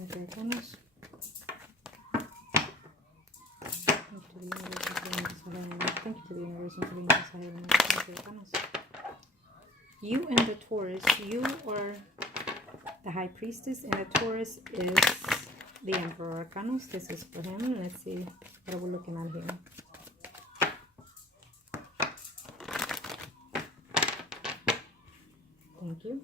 Okay, Arcanos. Thank you to the universe and to the universe. You and the Taurus, you are the High Priestess, and the Taurus is the Emperor Arcanos. This is for him. Let's see what are we looking at here. Thank you.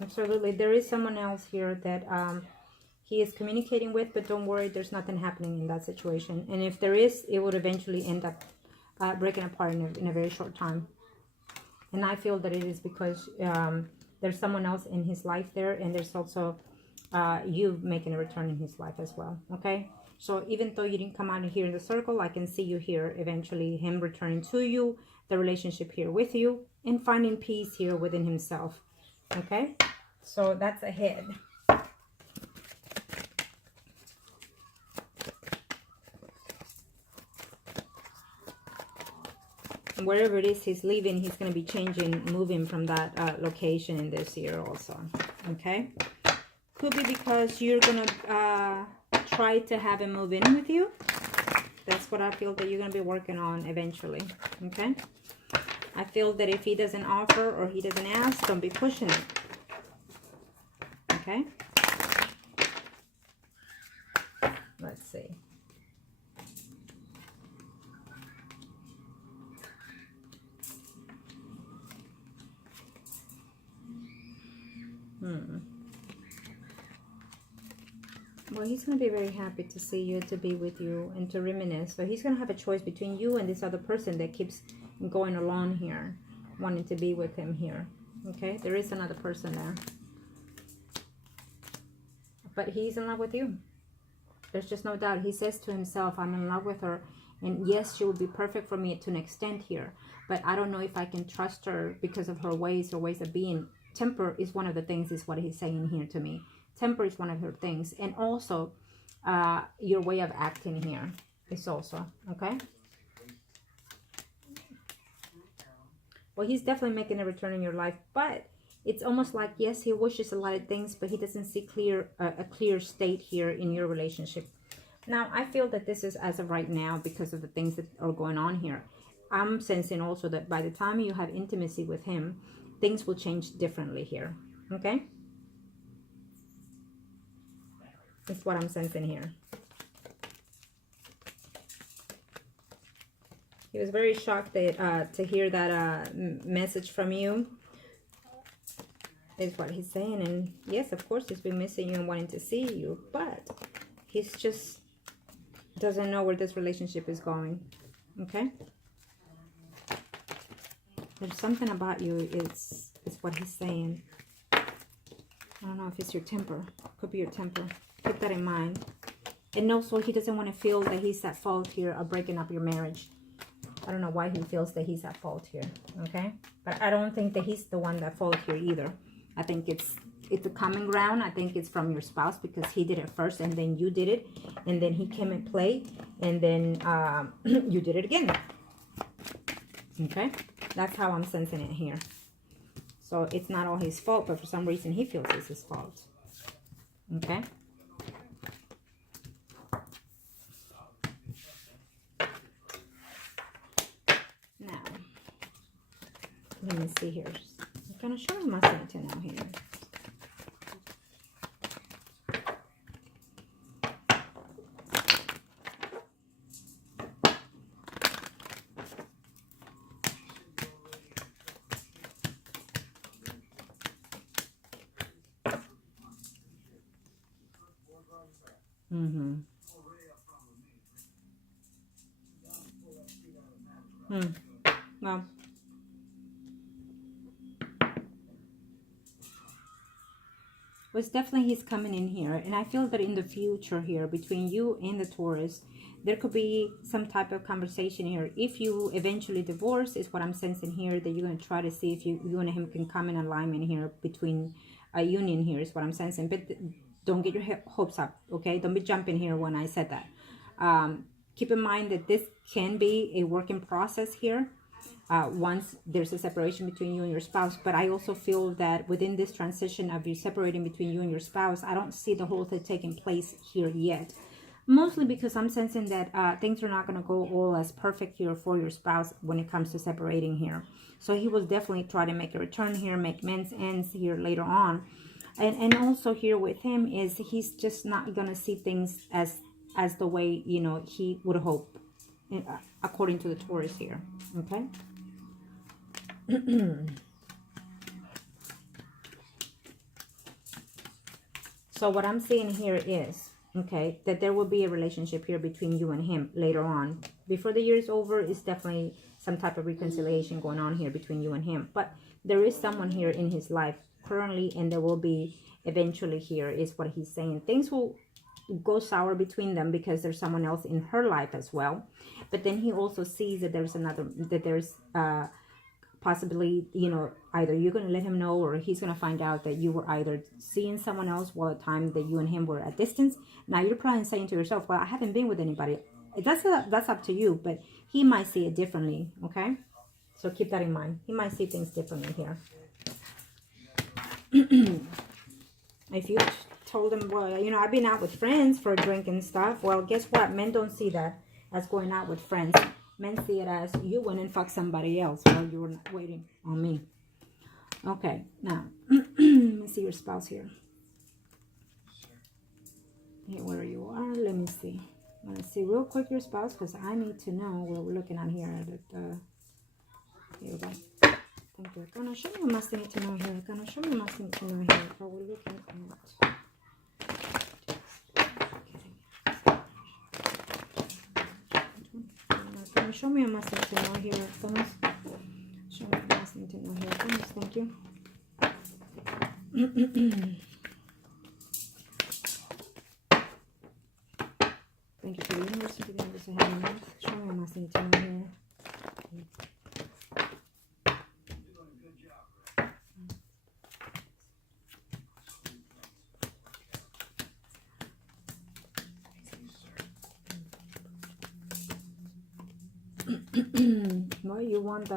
Absolutely. There is someone else here that he is communicating with, but don't worry, there's nothing happening in that situation. And if there is, it would eventually end up breaking apart in a very short time. And I feel that it is because there's someone else in his life there, and there's also you making a return in his life as well. Okay? So even though you didn't come out here in the circle, I can see you here eventually, him returning to you, the relationship here with you, and finding peace here within himself. Okay? So that's ahead. Wherever it is he's leaving, he's going to be changing, moving from that location in this year also. Okay? Could be because you're going to try to have him move in with you. That's what I feel that you're going to be working on eventually. Okay? I feel that if he doesn't offer or he doesn't ask, don't be pushing it. Okay? Let's see. Well, he's going to be very happy to see you, to be with you, and to reminisce. So he's going to have a choice between you and this other person that keeps going along here, wanting to be with him here. Okay? There is another person there. But he's in love with you. There's just no doubt. He says to himself, I'm in love with her. And yes, she would be perfect for me to an extent here. But I don't know if I can trust her because of her ways or ways of being. Temper is one of the things, is what he's saying here to me. Temper is one of her things. And also, your way of acting here is also, okay? Well, he's definitely making a return in your life. But it's almost like, yes, he wishes a lot of things, but he doesn't see a clear state here in your relationship. Now, I feel that this is as of right now because of the things that are going on here. I'm sensing also that by the time you have intimacy with him, things will change differently here. Okay? That's what I'm sensing here. He was very shocked that, to hear that message from you. Is what he's saying. And yes, of course, he's been missing you and wanting to see you. But he's just doesn't know where this relationship is going. Okay? There's something about you. It's what he's saying. I don't know if it's your temper. Could be your temper. Keep that in mind. And also, he doesn't want to feel that he's at fault here of breaking up your marriage. I don't know why he feels that he's at fault here. Okay? But I don't think that he's the one at fault here either. I think it's a common ground. I think it's from your spouse because he did it first and then you did it. And then he came and played. And then you did it again. Okay? That's how I'm sensing it here. So it's not all his fault, but for some reason he feels it's his fault. Okay? Now, let me see here. I'm going to show you my center now here. Well, it's definitely he's coming in here, and I feel that in the future here between you and the Taurus, there could be some type of conversation here. If you eventually divorce, is what I'm sensing here, that you're going to try to see if you and him can come in alignment here between a union here, is what I'm sensing. But don't get your hopes up, okay? Don't be jumping here when I said that. Keep in mind that this can be a working process here. once there's a separation between you and your spouse. But I also feel that within this transition of you separating between you and your spouse, I don't see the whole thing taking place here yet. Mostly because I'm sensing that things are not going to go all as perfect here for your spouse when it comes to separating here. So he will definitely try to make a return here, make ends here later on. And also here with him is he's just not going to see things as the way, you know, he would hope, according to the Taurus here. Okay. So what I'm seeing here is, okay, that there will be a relationship here between you and him later on. Before the year is over, it's definitely some type of reconciliation going on here between you and him. But there is someone here in his life currently, and there will be eventually here, is what he's saying. Things will go sour between them because there's someone else in her life as well. But then he also sees that there's possibly, you know, either you're going to let him know, or he's going to find out that you were either seeing someone else while the time that you and him were at distance. Now you're probably saying to yourself, well, I haven't been with anybody. That's up to you, but he might see it differently. Okay, so keep that in mind. He might see things differently here. If you told him, well, you know, I've been out with friends for a drink and stuff, well, guess what? Men don't see that as going out with friends. Men see it as you went and fucked somebody else while you were waiting on me. Okay, now, let me see your spouse here. Here, where you are, let me see. I'm going to see real quick your spouse, because I need to know what we're looking at here. Here we go. Thank you. Gonna show me what I need to know here. Gonna show me what I need to know here. What we're looking at. Show me a must need to know here. Thomas. Show me a must need to know here. Thomas, thank you. Thank you for the universe. The universe of heaven. Show me a must need to know here. Well, you want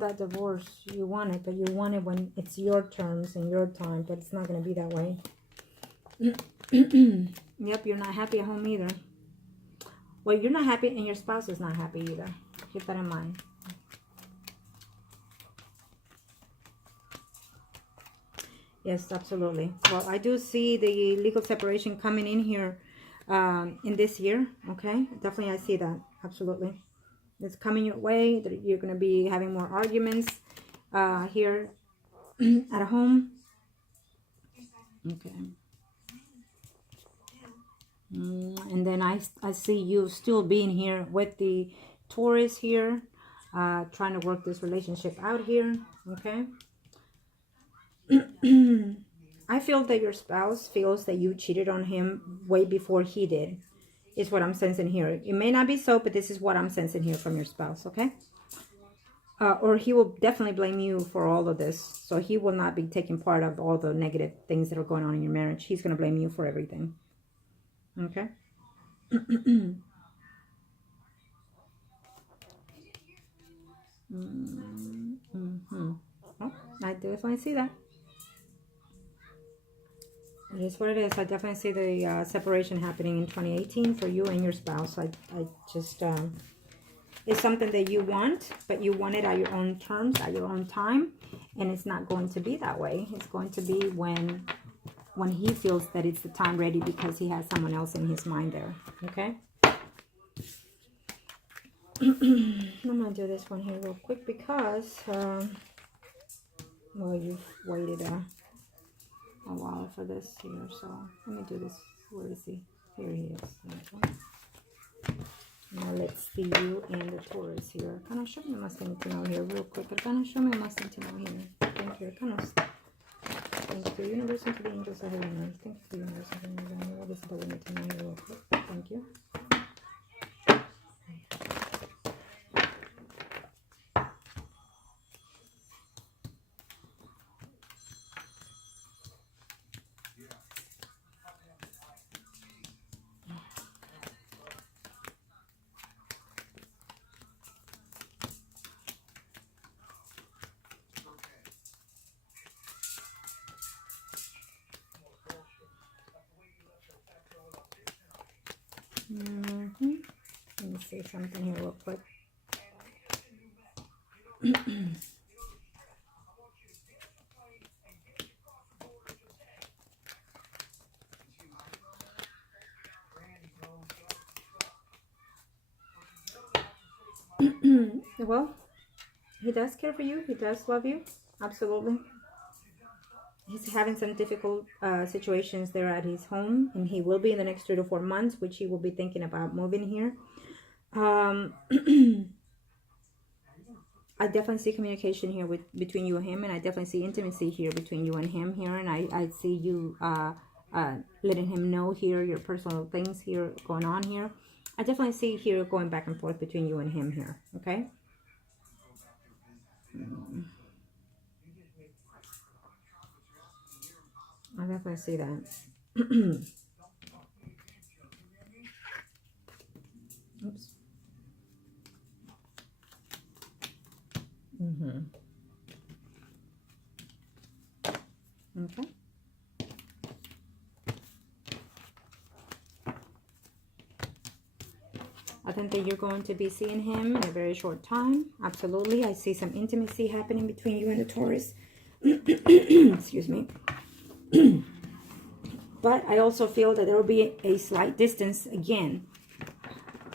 that divorce. You want it, but you want it when it's your terms and your time, but it's not going to be that way. Yep, you're not happy at home either. Well, you're not happy and your spouse is not happy either. Keep that in mind. Yes, absolutely. Well, I do see the legal separation coming in here in this year. Okay, definitely I see that. Absolutely. It's coming your way. That you're going to be having more arguments here at home. Okay. And then I see you still being here with the Taurus here, trying to work this relationship out here. Okay. I feel that your spouse feels that you cheated on him way before he did, is what I'm sensing here. It may not be so, but this is what I'm sensing here from your spouse, okay? Or he will definitely blame you for all of this. So he will not be taking part of all the negative things that are going on in your marriage. He's going to blame you for everything. Okay? Oh, I definitely see that. It is what it is. I definitely see the separation happening in 2018 for you and your spouse. I just, it's something that you want, but you want it at your own terms, at your own time. And it's not going to be that way. It's going to be when he feels that it's the time ready, because he has someone else in his mind there. Okay? I'm going to do this one here real quick because, well, you've waited a while for this here, so let me do this. Where is he? Here he is. Now let's see you and the Taurus here. Kind of show me my thing to know here real quick. Kind of show me my thing to know here. Thank you. Kind of thank you to the universe and to the angels of heaven. Thank you to the universe and to the angels of heaven. This is what we need to know here real quick. Thank you. see something here real quick. Well, he does care for you. He does love you. Absolutely. He's having some difficult situations there at his home, and he will be in the next 3 to 4 months, which he will be thinking about moving here. I definitely see communication here between you and him, and I definitely see intimacy here between you and him here, and I see you letting him know here your personal things here going on here. I definitely see here going back and forth between you and him here, okay? I definitely see that. Oops. Okay. I think that you're going to be seeing him in a very short time. Absolutely. I see some intimacy happening between you and the Taurus. Excuse me. But I also feel that there will be a slight distance again.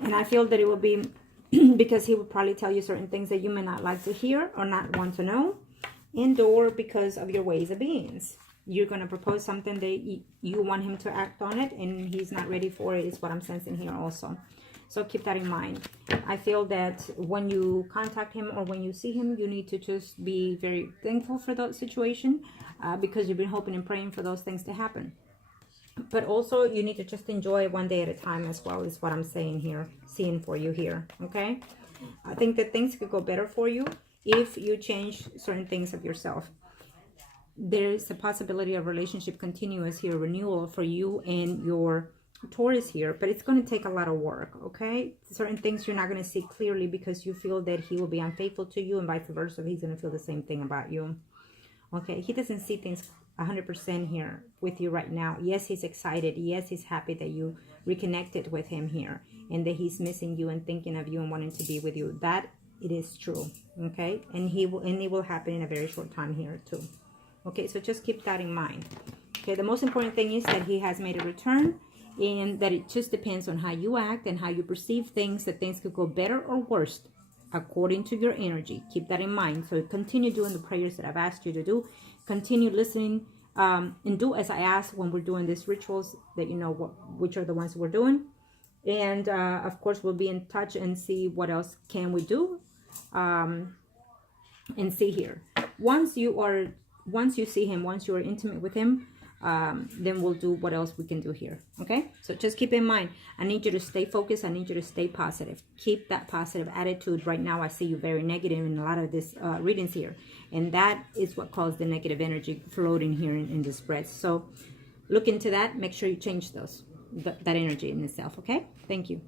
And I feel that it will be because he will probably tell you certain things that you may not like to hear or not want to know. And or because of your ways of beings. You're going to propose something that you want him to act on it, and he's not ready for it, is what I'm sensing here also. So keep that in mind. I feel that when you contact him or when you see him, you need to just be very thankful for that situation because you've been hoping and praying for those things to happen. But also you need to just enjoy it one day at a time as well, is what I'm saying here, seeing for you here, okay? I think that things could go better for you if you change certain things of yourself. There's a possibility of relationship continuous here, renewal for you and your Taurus here, but it's going to take a lot of work, okay? Certain things you're not going to see clearly because you feel that he will be unfaithful to you, and vice versa, he's going to feel the same thing about you, okay? He doesn't see things 100% here with you right now. Yes, he's excited. Yes, he's happy that you reconnected with him here and that he's missing you and thinking of you and wanting to be with you. That it is true, okay? And it will happen in a very short time here too. Okay, so just keep that in mind. Okay, the most important thing is that he has made a return, and that it just depends on how you act and how you perceive things, that things could go better or worse according to your energy. Keep that in mind. So continue doing the prayers that I've asked you to do. Continue listening and do as I ask when we're doing these rituals, that you know which are the ones we're doing. And of course, we'll be in touch and see what else can we do. And see here. Once you see him, once you are intimate with him, then we'll do what else we can do here. Okay, so just keep in mind, I need you to stay focused. I need you to stay positive. Keep that positive attitude. Right now I see you very negative in a lot of this readings here, and that is what caused the negative energy floating here in the spreads. So look into that. Make sure you change that energy in itself. Okay, thank you.